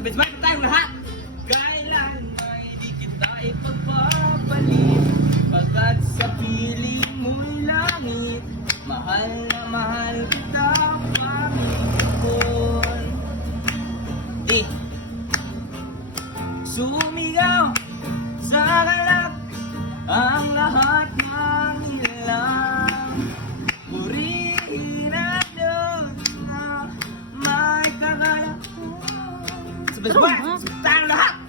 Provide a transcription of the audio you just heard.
Sabay-sabay na tayong lahat! Kailan may di kita ipagpapalit, pagkat sa piling mo'y langit, mahal na mahal kita, Panginoon. Di sumigaw sa kalap ang lahat ng ilang, purihin na doon na may kagalak. Sabay-sabay! Tayo lahat!